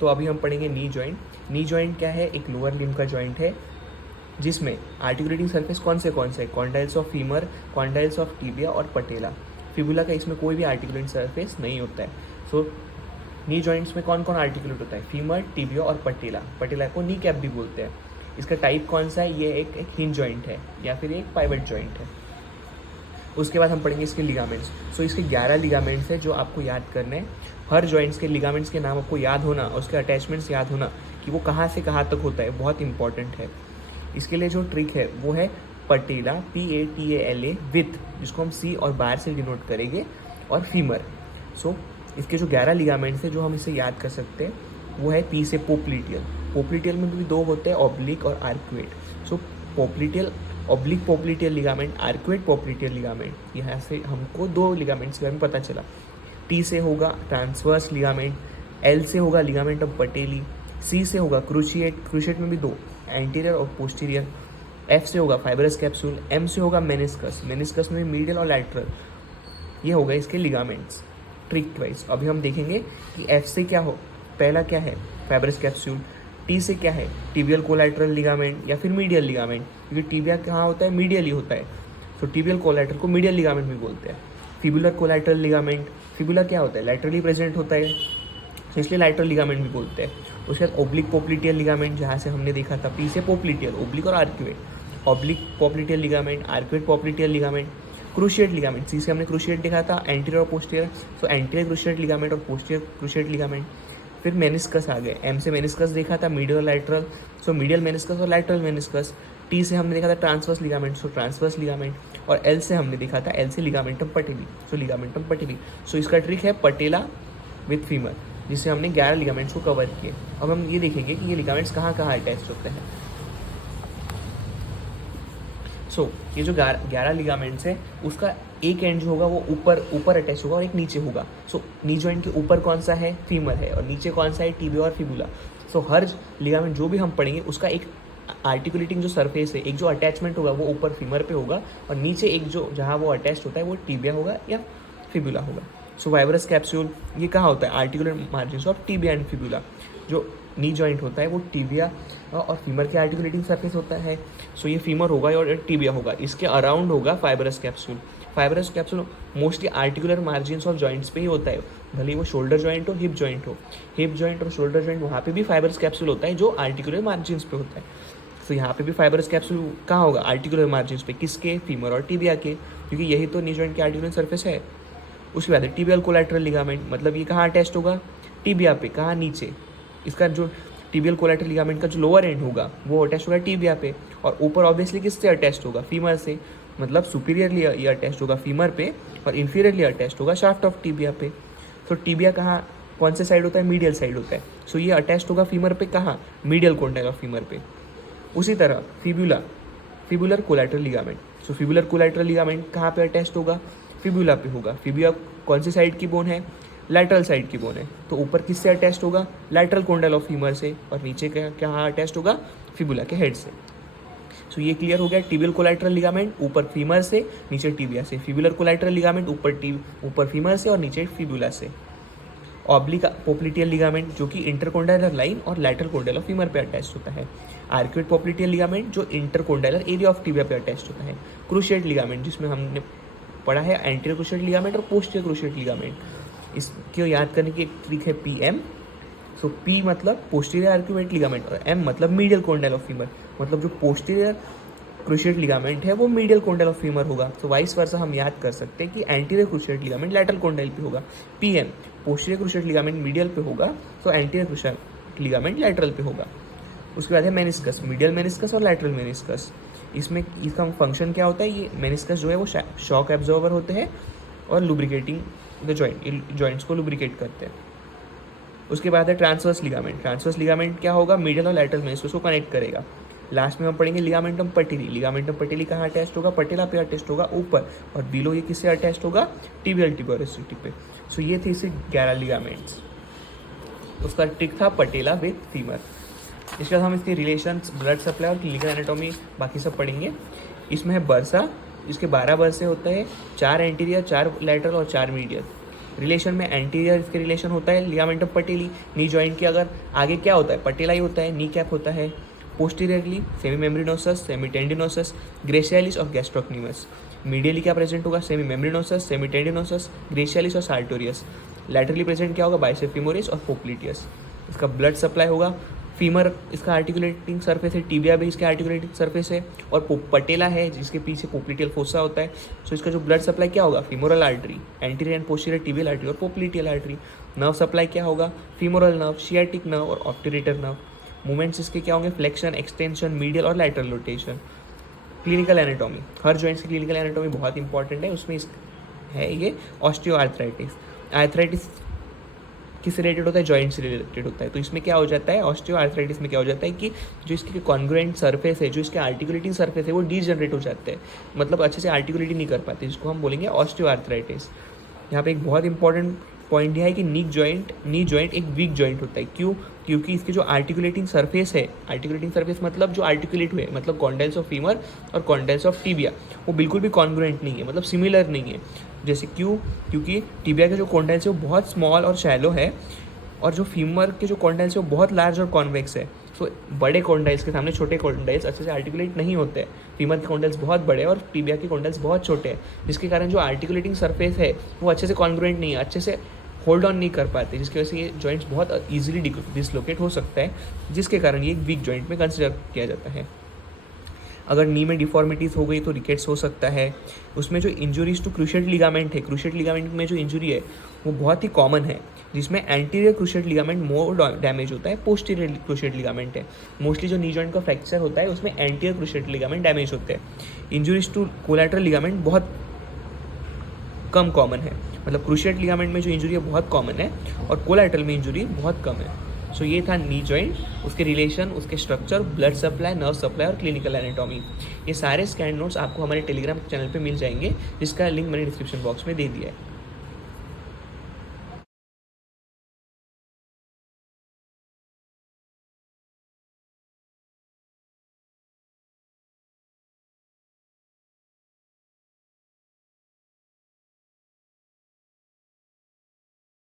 तो अभी हम पढ़ेंगे नी जॉइंट। नी जॉइंट क्या है? एक लोअर लिम्ब का जॉइंट है जिसमें आर्टिकुलेटिंग सरफेस कौन से है? Condyles of femur, condyles of tibia और पटेला। फिबुला का इसमें कोई भी आर्टिकुलेटिंग सरफेस नहीं होता है। सो नी जॉइंट्स में कौन कौन आर्टिकुलेट होता है? फीमर, टिबिया और पटेला। पटेला को नी कैप भी बोलते हैं। इसका टाइप कौन सा है? ये एक हिंज जॉइंट है या फिर एक पाइवट जॉइंट है। उसके बाद हम पढ़ेंगे इसके लिगामेंट्स। सो इसके 11 लिगामेंट्स है जो आपको याद करने हैं। हर जॉइंट्स के लिगामेंट्स के नाम आपको याद होना और उसके अटैचमेंट्स याद होना कि वो कहाँ से कहाँ तक होता है, बहुत इंपॉर्टेंट है। इसके लिए जो ट्रिक है वो है पटेला, PATALA विथ, जिसको हम C और बार से डिनोट करेंगे, और फीमर। सो इसके जो 11 लिगामेंट्स है जो हम इसे याद कर सकते हैं वो है P से पोप्लिटियल। पोप्लिटियल में भी दो होते हैं, ऑब्लिक और arcuate. So popliteal, oblique popliteal ligament, arcuate popliteal ligament. यहाँ से हमको दो लिगामेंट्स के बारे में पता चला। T से होगा ट्रांसवर्स लिगामेंट, L से होगा लिगामेंट ऑफ पटेली, C से होगा क्रूशिएट, क्रूशिएट में भी दो, एंटीरियर और पोस्टीरियर। F से होगा फाइब्रस कैप्सूल, M से होगा मेनिस्कस, मेनिस्कस में मीडियल और लैटरल। ये होगा इसके लिगामेंट्स ट्रिक वाइज। अभी हम देखेंगे कि F से क्या हो, पहला क्या है? Fibrous capsule. T से क्या है? टिबियल कोलैटरल लिगामेंट या फिर मीडियल लिगामेंट, क्योंकि टिबिया कहाँ होता है? मीडियल ही होता है। तो टिबियल कोलैटरल को मीडियल लिगामेंट भी बोलते हैं। फिबुलर कोलैटरल लिगामेंट, फिबुला क्या होता है? लैटरली प्रेजेंट होता है, तो इसलिए लैटरल लिगामेंट भी बोलते हैं। उसके बाद ओब्लिक पोप्लिटियल लिगामेंट, जहाँ से हमने देखा था P से पोप्लिटियल, ओब्लिक और arcuate. Oblique popliteal ligament, arcuate popliteal ligament, cruciate ligament. C से हमने क्रूशिएट देखा था, एंटीरियर और पोस्टीरियर, सो एंटीरियर क्रूशिएट लिगामेंट और पोस्टीरियर क्रूशिएट लिगामेंट। फिर मेनिस्कस आ गए। M से मेनिस्कस देखा था, मीडियल और लैटरल, सो मीडियल मेनिस्कस और लैटरल मेनिस्कस। T से हमने देखा था ट्रांसवर्स लिगामेंट, सो ट्रांसवर्स लिगामेंट। और L से हमने देखा था, L से लिगामेंटम पटेली, सो लिगामेंटम पटेली। सो इसका ट्रिक है पटेला विथ फीमर, जिससे हमने 11 लिगामेंट्स को कवर किए। अब हम ये देखेंगे कि ये लिगामेंट्स कहाँ कहाँ अटैच होते हैं। सो ये जो 11 लिगामेंट्स है उसका एक एंड जो होगा वो ऊपर अटैच होगा और एक नीचे होगा। सो नी जॉइंट के ऊपर कौन सा है? फीमर है, और नीचे कौन सा है? टिबिया और फिबुला। सो हर लिगामेंट जो भी हम पढ़ेंगे उसका एक आर्टिकुलेटिंग जो सरफेस है, एक जो अटैचमेंट होगा वो ऊपर फीमर पे होगा, और नीचे एक जो जहाँ वो अटैच होता है वो टिबिया होगा या फिबुला होगा। सो फाइब्रस कैप्सूल ये कहाँ होता है? Articular margin of tibia and fibula. जो नी जॉइंट होता है वो टिबिया और फीमर के आर्टिकुलेटिंग सरफेस होता है। सो ये फीमर होगा और टिबिया होगा, इसके अराउंड होगा fibrous capsule. Fibrous capsule mostly articular margin of joints पे ही होता है, भले वो शोल्डर जॉइंट हो, हिप जॉइंट हो। हिप जॉइंट और शोल्डर जॉइंट वहाँ पे भी फाइब्रस कैप्सूल होता है जो आर्टिकुलर मार्जिन पे होता है। तो यहाँ पे भी फाइब्रस कैप्सूल कहाँ होगा? आर्टिकुलर मार्जिन पे। किसके? फीमर और टिबिया के, क्योंकि यही तो नी जॉइंट के आर्टिकुलर सरफेस है। उसके बाद टिबियल कोलैटरल लिगामेंट, मतलब ये कहाँ अटैच होगा? टिबिया पे। कहाँ? नीचे। इसका जो टिबियल कोलैटरल लिगामेंट का जो लोअर एंड होगा वो अटैच होगा टिबिया पे, और ऊपर ऑब्वियसली किससे अटैच होगा? फीमर से। मतलब सुपीरियरली ये अटैच होगा फीमर पे और इन्फीरियरली अटैच होगा शाफ्ट ऑफ टिबिया पे। तो टिबिया कहाँ, कौन से साइड होता है? मीडियल साइड होता है। सो ये अटैच होगा फीमर पे, कहाँ? मीडियल कॉन्डाइल ऑफ फीमर पे। उसी तरह फिबुला, फिबुलर कोलैटरल लिगामेंट। सो फिबुलर कोलैटरल लिगामेंट कहाँ पे अटैच होगा? फिबुला पे होगा। फिबुला कौन सी साइड की बोन है? लैटरल साइड की बोन है। तो ऊपर किससे अटैच होगा? लैटरल कॉन्डाइल ऑफ फीमर से, और नीचे कहाँ अटैच होगा? फिबुला के हेड से। सो ये क्लियर हो गया। टिबियल कोलैटरल लिगामेंट ऊपर फीमर से, नीचे टिबिया से। फिबुलर कोलैटरल लिगामेंट ऊपर फीमर से और नीचे फिबुला से। ऑब्लिक पोप्लिटियल लिगामेंट जो कि इंटरकोंडाइलर लाइन और लैटरल कोंडाइलर फीमर पे अटैच होता है। आर्क्वेट पोप्लिटियल लिगामेंट जो इंटरकोंडाइलर एरिया ऑफ टिबिया पे अटैच होता है। क्रूशिएट लिगामेंट जिसमें हमने पढ़ा है एंटीरियर क्रूशिएट लिगामेंट और पोस्टीरियर क्रूशिएट लिगामेंट। इसको याद करने की एक ट्रिक है PM। सो P मतलब पोस्टीरियर आर्क्यूमेंट लिगामेंट और M मतलब मीडियल कोंडाइल ऑफ फीमर, मतलब जो पोस्टीरियर क्रूशिएट लिगामेंट है वो मीडियल कोंडाइल ऑफ फीमर होगा। तो वाइस वर्सा हम याद कर सकते हैं कि anterior cruciate ligament lateral condyle पे होगा। PM posterior cruciate ligament medial पे होगा, तो एंटीरियर क्रूशिएट लिगामेंट लैटरल पे होगा। उसके बाद है मेनिस्कस, मीडियल मेनिस्कस और लैटरल मेनिस्कस। इसमें इसका फंक्शन क्या होता है? ये मेनिस्कस जो है वो शॉक एब्जॉर्बर होते हैं और लुब्रिकेटिंग द जॉइंट्स को लुब्रिकेट करते हैं। उसके बाद है ट्रांसवर्स लिगामेंट। ट्रांसवर्स लिगामेंट क्या होगा? मीडियल और लैटरल मेनिस्कस को कनेक्ट करेगा। लास्ट में हम पढ़ेंगे लिगामेंटम पटेली। लिगामेंटम पटेली कहाँ अटैच होगा? पटेला पे अटैच होगा ऊपर, और बिलो ये किससे अटैच होगा? टिबियल ट्यूबरोसिटी पे। सो ये थे इसे 11 लिगामेंट्स। उसका ट्रिक था पटेला विथ फीमर। इसके बाद हम इसके रिलेशंस, ब्लड सप्लाई और क्लिनिकल एनाटॉमी बाकी सब पढ़ेंगे। इसमें है बर्सा, इसके 12 बर्से होते हैं, 4 एंटीरियर, 4 लैटरल और 4 मीडियल। रिलेशन में एंटीरियर इसके रिलेशन होता है लिगामेंट ऑफ पटेली। नी जॉइंट के अगर आगे क्या होता है, पटेला ही होता है, नी कैप होता है। पोस्टीरियरली सेमी मेम्ब्रेनोसस, सेमी टेंडिनोसस, ग्रेशियलिस और गैस्ट्रोक्नीमस। मीडियली क्या प्रेजेंट होगा, सेमी मेम्ब्रेनोसस, सेमी टेंडिनोसस, ग्रेशियलिस और सार्टोरियस। लैटरली प्रेजेंट क्या होगा, बाइसेप फीमोरिस और पोप्लिटियस। इसका ब्लड सप्लाई होगा, फीमर इसका आर्टिकुलेटिंग सरफेस है, टिबिया भी इसका आर्टिकुलेटिंग सरफेस है, और पटेला है जिसके पीछे पोप्लिटियल फोसा होता है। सो इसका जो ब्लड सप्लाई क्या होगा, femoral artery, anterior and posterior tibial artery और पोप्लिटियल आर्टरी। नर्व सप्लाई क्या होगा, फीमोरल नर्व, शियाटिक नर्व और ऑप्टेरेटर नर्व। मूवमेंट्स इसके क्या होंगे, फ्लेक्शन, एक्सटेंशन, मीडियल और लैटरल रोटेशन। क्लिनिकल एनाटॉमी, हर जॉइंट्स की क्लिनिकल एनाटॉमी बहुत इंपॉर्टेंट है, उसमें है ये ऑस्टियोआर्थराइटिस। आर्थराइटिस किससे रिलेटेड होता है, जॉइंट से रिलेटेड होता है। तो इसमें क्या हो जाता है, ऑस्टियोआर्थराइटिस में क्या हो जाता है कि जो इसके कॉन्ग्रुएंट सरफेस है, जो इसके आर्टिकुलेटिंग सरफेस है, वो डीजनरेट हो जाते हैं, मतलब अच्छे से आर्टिकुलेट ही नहीं कर पाते, जिसको हम बोलेंगे ऑस्टियोआर्थराइटिस। यहाँ पे एक बहुत इंपॉर्टेंट पॉइंट यह है कि नी जॉइंट एक वीक जॉइंट होता है। क्यों, क्योंकि इसके जो आर्टिकुलेटिंग सरफेस है, आर्टिकुलेटिंग सरफेस मतलब जो आर्टिकुलेट हुए, मतलब कॉन्डाइल्स ऑफ फीमर और कॉन्डाइल्स ऑफ टिबिया, वो बिल्कुल भी कॉन्ग्रुएंट नहीं है, मतलब सिमिलर नहीं है। जैसे क्यों, क्योंकि टिबिया के जो कॉन्डाइल्स है वो बहुत स्मॉल और शैलो है, और जो फीमर के जो कॉन्डाइल्स है वो बहुत लार्ज और कॉन्वेक्स है। सो बड़े कॉन्डाइल्स के सामने छोटे कॉन्डाइल्स अच्छे से आर्टिकुलेट नहीं होते हैं। फीमर के कॉन्डाइल्स बहुत बड़े और टिबिया के कॉन्डाइल्स बहुत छोटे हैं, जिसके कारण जो आर्टिकुलेटिंग सरफेस है वो अच्छे से कॉन्ग्रुएंट नहीं है, अच्छे से होल्ड ऑन नहीं कर पाते, जिसकी वजह से ये जॉइंट्स बहुत ईजिली डिसलोकेट हो सकता है, जिसके कारण ये एक वीक जॉइंट में कंसिडर किया जाता है। अगर नी में डिफॉर्मिटीज़ हो गई तो रिकेट्स हो सकता है। उसमें जो इंजुरीज टू क्रूशिएट लिगामेंट है, क्रूशिएट लिगामेंट में जो इंजुरी है वो बहुत ही कॉमन है, जिसमें एंटीरियर क्रूशिएट लिगामेंट मोर डैमेज होता है, पोस्टीरियर क्रूशिएट लिगामेंट है। मोस्टली जो नी जॉइंट का फ्रैक्चर होता है उसमें एंटीरियर क्रूशिएट लिगामेंट डैमेज होते हैं। इंजुरीज टू कोलैटरल लिगामेंट बहुत कम कॉमन है, मतलब क्रूशिएट लिगामेंट में जो इंजुरी है बहुत कॉमन है और कोलैटरल में इंजुरी बहुत कम है। सो ये था नी जॉइंट, उसके रिलेशन, उसके structure, blood supply, nerve supply और क्लिनिकल एनाटॉमी। ये सारे स्कैन नोट्स आपको हमारे टेलीग्राम चैनल पे मिल जाएंगे, जिसका लिंक मैंने डिस्क्रिप्शन बॉक्स में दे दिया है।